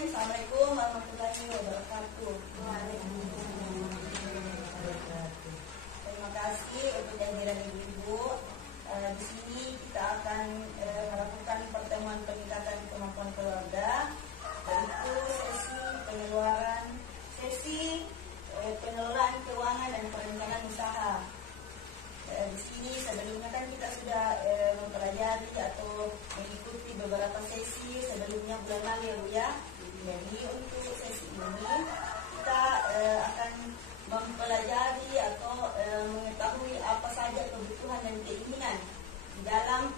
Bismillahirrahmanirrahim. Assalamualaikum warahmatullahi wabarakatuh. Terima kasih untuk kehadiran ibu-ibu. Di sini kita akan melakukan pertemuan peningkatan kemampuan keluarga, yaitu sesi pengelolaan keuangan dan perencanaan usaha. Di sini sebelumnya kan kita sudah mempelajari atau mengikuti beberapa sesi sebelumnya bulan lalu ya Bu ya. Jadi untuk sesi ini kita akan mempelajari atau mengetahui apa saja kebutuhan dan keinginan di dalam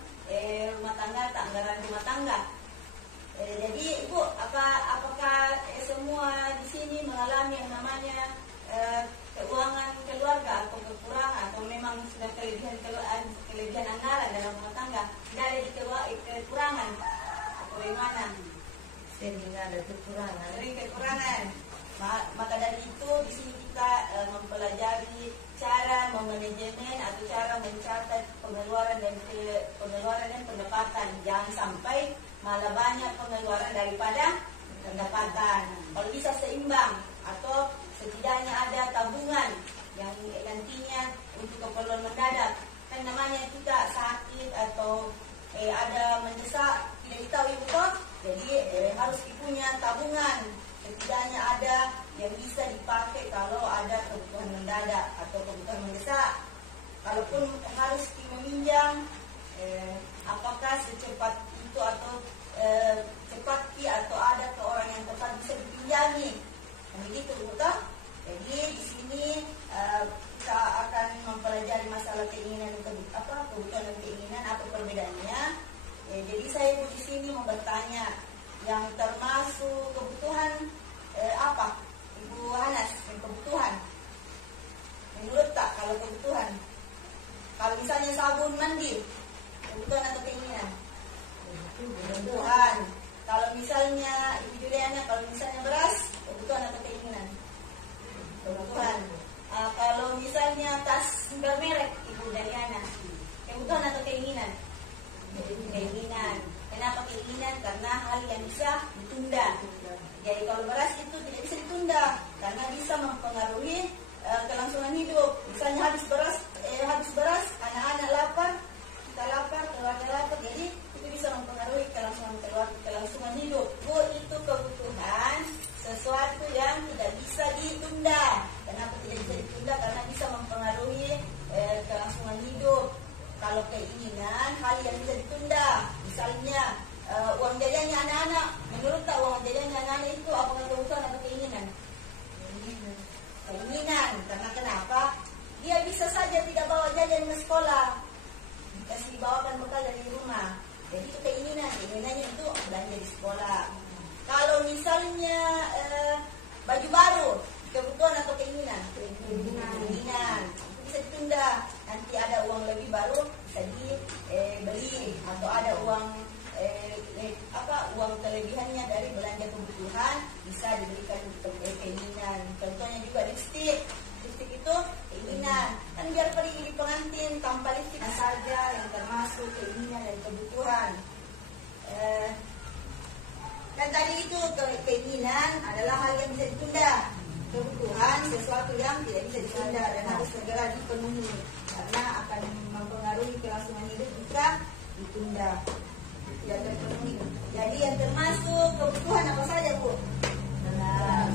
rumah tangga atau anggaran rumah tangga. Jadi Ibu, apakah semua di sini mengalami yang namanya keuangan keluarga atau kekurangan, atau memang sudah kelebihan anggaran dalam rumah tangga, tidak ada kekurangan atau bagaimana? Sering ada kekurangan. Sering kekurangan. Maka dari itu di sini kita mempelajari cara memanajemen atau cara mencatat pengeluaran dan pendapatan. Jangan sampai malah banyak pengeluaran daripada pendapatan. Kalau bisa seimbang atau setidaknya ada tabungan yang nantinya untuk keperluan mendadak. Kan namanya kita sakit atau ada mendesak, tidak tahu ibu kok. Jadi harus punya tabungan. Setidaknya ada yang bisa dipakai kalau ada kebutuhan mendadak atau kebutuhan mendesak. Kalaupun harus meminjam, apakah secepat itu atau cepat atau ada ke orang yang tepat bisa dipinjami. Begitu betul? Jadi di sini kita akan mempelajari masalah keinginan kebutuhan dan keinginan, apa perbedaannya. Jadi saya di sini mau bertanya yang termasuk kebutuhan apa? Ibu Hanas, yang kebutuhan. Menurut tak kalau kebutuhan? Kalau misalnya sabun mandi, kebutuhan atau keinginan? Kebutuhan. Kalau misalnya Ibu Juliana, kalau misalnya beras, kebutuhan atau keinginan? Kebutuhan. Kalau misalnya tas bermerek Ibu Dariana, kebutuhan atau keinginan? Keinginan. Kenapa keinginan? Karena hal yang bisa ditunda. Jadi kalau beras itu tidak bisa ditunda karena bisa mempengaruhi kelangsungan hidup. Misalnya habis beras, anak-anak lapar, kita lapar, keluarga lapar, jadi itu bisa mempengaruhi kelangsungan hidup. Itu kebutuhan, sesuatu yang tidak bisa ditunda. Kenapa tidak bisa ditunda? Karena bisa mempengaruhi kelangsungan hidup. Kalau keinginan, hal yang bisa ditunda. Misalnya uang jajannya anak-anak. Menurut tak uang jajannya anak-anak itu apakah kebutuhan atau keinginan? Keinginan. Karena kenapa? Dia bisa saja tidak bawa jajan ke sekolah, dikasih bawakan bekal dari rumah. Jadi itu keinginan. Keinginannya itu belanja di sekolah. Kalau misalnya baju baru, kebutuhan atau keinginan? Keinginan. Itu bisa ditunda. Nanti ada uang lebih baru bisa dibeli, atau ada uang uang kelebihannya dari belanja kebutuhan bisa diberikan untuk keinginan. Contohnya juga lipstik itu keinginan. Kan biar pergi di pengantin tanpa lipstik saja yang termasuk keinginan dan kebutuhan. Dan tadi itu keinginan adalah hal yang bisa ditunda. Kebutuhan sesuatu yang tidak bisa ditunda dan harus segera dipenuhi karena akan mempengaruhi kelangsungan hidup jika ditunda, tidak terpenuhi. Jadi yang termasuk kebutuhan apa saja Bu? Jelas.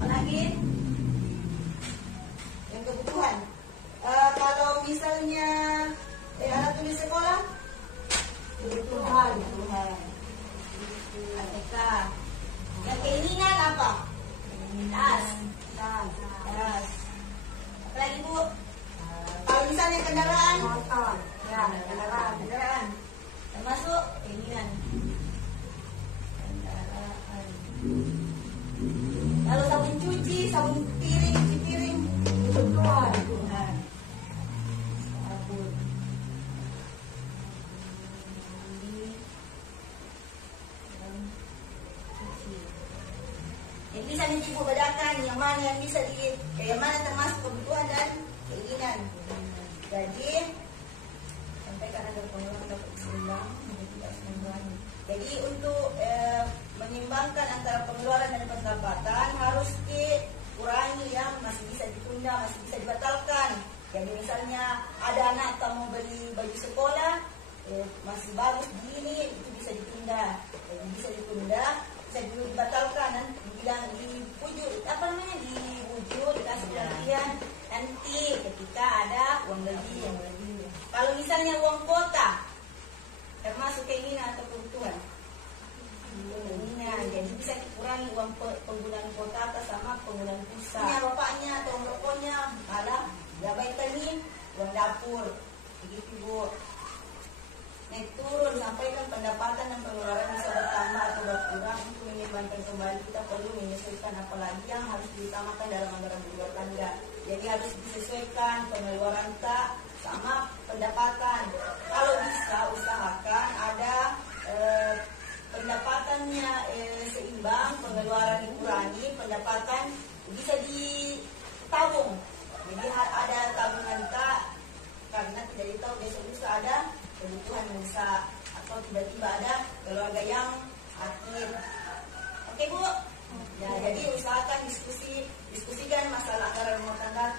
Apa lagi? Yang kebutuhan. Kalau misalnya alat tulis sekolah, kebutuhan. ATK. Yang keinginan apa? Tas. Apa lagi Bu? Kalau misalnya kendaraan, motor. Ya, kendaraan. Termasuk keinginan. Kendaraan. Kalau sabun cuci, sabun piring, cuci piring, kebutuhan. Sabun. Jadi bisa Ibu bedakan yang mana yang bisa yang mana termasuk kebutuhan dan keinginan. Jadi sampai karena ada pengeluaran dapat seimbang, tidak seimbang. Jadi untuk masih bagus gini, itu bisa ditunda. Jadi bisa ditunda, bisa dulu dibatalkan, dan dibilang dibujuk, apa namanya, dibujuk, dikasih pengertian. Nanti ketika ada uang lebih. Kalau misalnya uang kuota, termasuk keinginan atau kebutuhan. Keinginan, jadi bisa dikurangi uang penggunaan kuota atas sama penggunaan pulsa. Ini bapaknya atau rokoknya, malah diabaikan nih uang dapur. Begitu Bu. Naik turun, sampaikan pendapatan dan pengeluaran bisa bertambah atau berkurang. Untuk menyeimbangkan kembali kita perlu menyesuaikan apalagi yang harus diutamakan dalam anggaran rumah tangga. Jadi harus disesuaikan pengeluaran tak sama pendapatan. Kalau bisa usahakan ada pendapatannya seimbang, pengeluaran dikurangi, pendapatan bisa ditabung. Jadi ada tabungan tak, karena tidak tahu besok bisa ada kebutuhan mendesak atau tiba-tiba ada keluarga yang akhir. Oke Bu. Ya, jadi usahakan diskusikan masalah anggaran rumah tangga